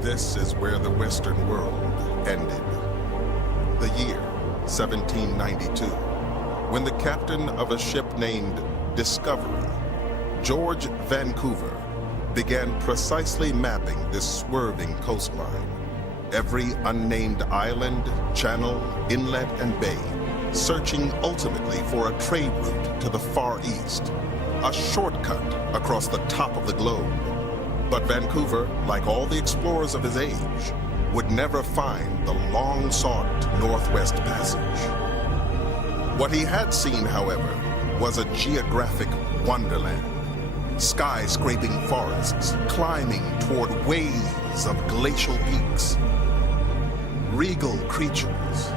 This is where the Western world ended. The year, 1792, when the captain of a ship named Discovery, George Vancouver, began precisely mapping this swerving coastline. Every unnamed island, channel, inlet, and bay, searching ultimately for a trade route to the Far East, a shortcut across the top of the globe. But Vancouver, like all the explorers of his age, would never find the long-sought Northwest Passage. What he had seen, however, was a geographic wonderland. Skyscraping forests climbing toward waves of glacial peaks. Regal creatures.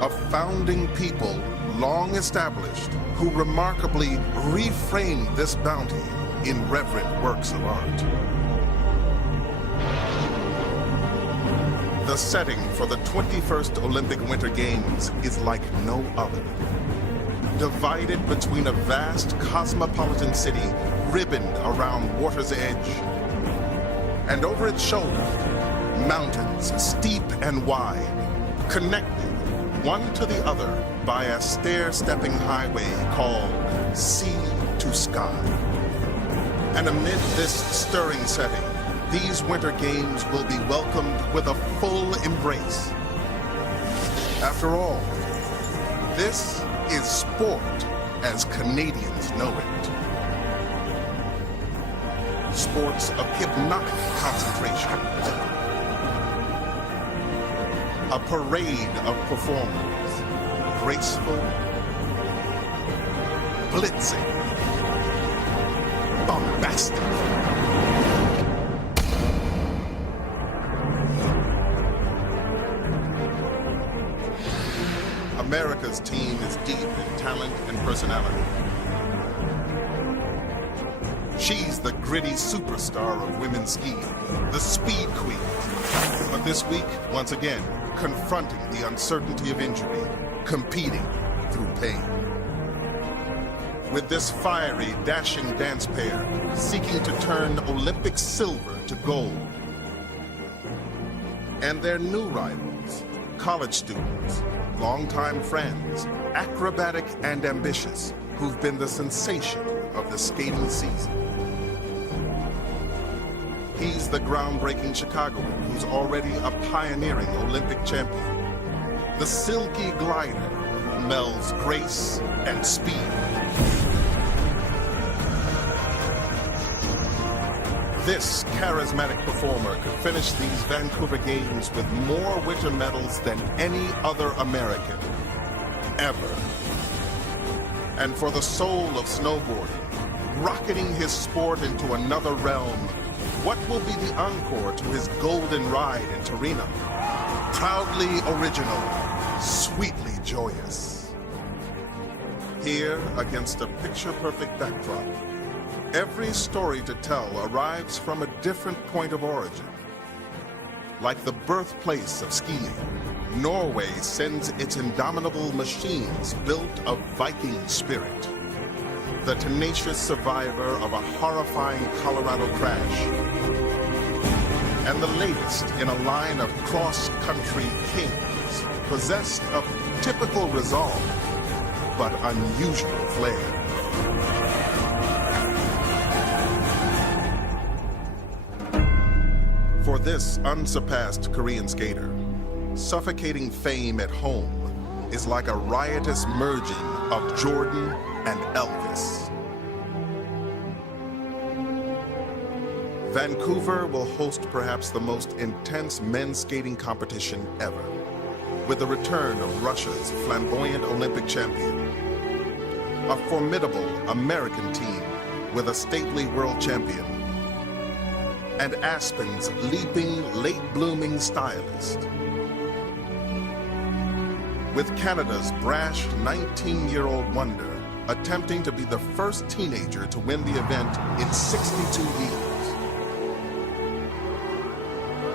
A founding people long established who remarkably reframed this bounty in reverent works of art. The setting for the 21st Olympic Winter Games is like no other. Divided between a vast cosmopolitan city ribboned around water's edge, and over its shoulder, mountains steep and wide, connected one to the other by a stair-stepping highway called Sea to Sky. And amid this stirring setting, these Winter Games will be welcomed with a full embrace. After all, this is sport as Canadians know it. Sports of hypnotic concentration. A parade of performers, graceful, blitzing, bombastic. America's team is deep in talent and personality. She's the gritty superstar of women's skiing, the speed queen. But this week, once again, confronting the uncertainty of injury, competing through pain. With this fiery, dashing dance pair seeking to turn Olympic silver to gold. And their new rivals, college students, longtime friends, acrobatic and ambitious, who've been the sensation of the skating season. He's the groundbreaking Chicagoan who's already a pioneering Olympic champion. The silky glider who melds grace and speed. This charismatic performer could finish these Vancouver Games with more winter medals than any other American, ever. And for the soul of snowboarding, rocketing his sport into another realm, what will be the encore to his golden ride in Torino? Proudly original, sweetly joyous. Here, against a picture-perfect backdrop, every story to tell arrives from a different point of origin. Like the birthplace of skiing, Norway sends its indomitable machines built of Viking spirit. The tenacious survivor of a horrifying Colorado crash. And the latest in a line of cross-country kings, possessed of typical resolve, but unusual flair. For this unsurpassed Korean skater, suffocating fame at home is like a riotous merging of Jordan and Elvis. Vancouver will host perhaps the most intense men's skating competition ever, with the return of Russia's flamboyant Olympic champion, a formidable American team with a stately world champion, and Aspen's leaping, late-blooming stylist. With Canada's brash 19-year-old wonder attempting to be the first teenager to win the event in 62 years.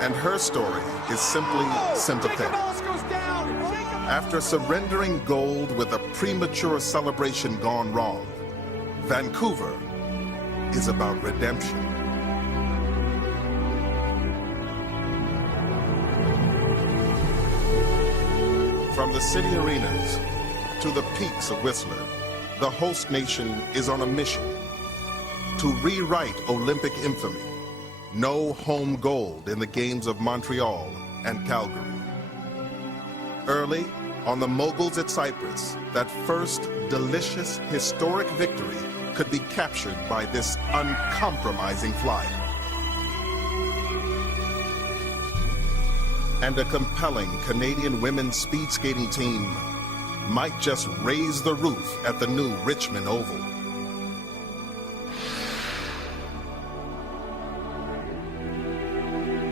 And her story is simply sympathetic. After surrendering gold with a premature celebration gone wrong, Vancouver is about redemption. From the city arenas to the peaks of Whistler, the host nation is on a mission to rewrite Olympic infamy. No home gold in the games of Montreal and Calgary. Early on the moguls at Cyprus, that first delicious historic victory could be captured by this uncompromising flyer. And a compelling Canadian women's speed skating team might just raise the roof at the new Richmond Oval.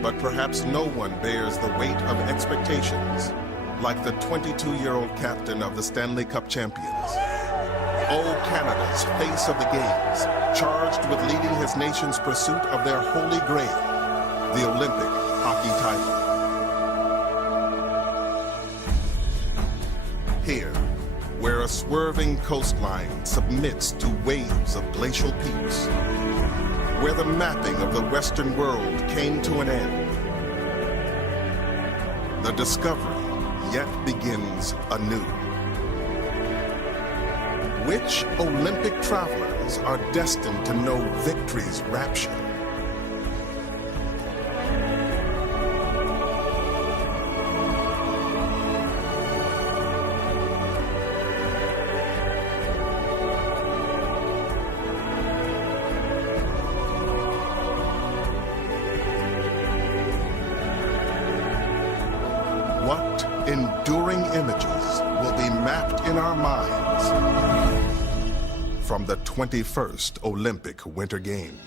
But perhaps no one bears the weight of expectations like the 22-year-old captain of the Stanley Cup champions. Oh, Canada's face of the games, charged with leading his nation's pursuit of their holy grail, the Olympic hockey title. Here, where a swerving coastline submits to waves of glacial peaks, where the mapping of the Western world came to an end, the discovery yet begins anew. Which Olympic travelers are destined to know victory's rapture? What enduring images will be mapped in our minds from the 21st Olympic Winter Games?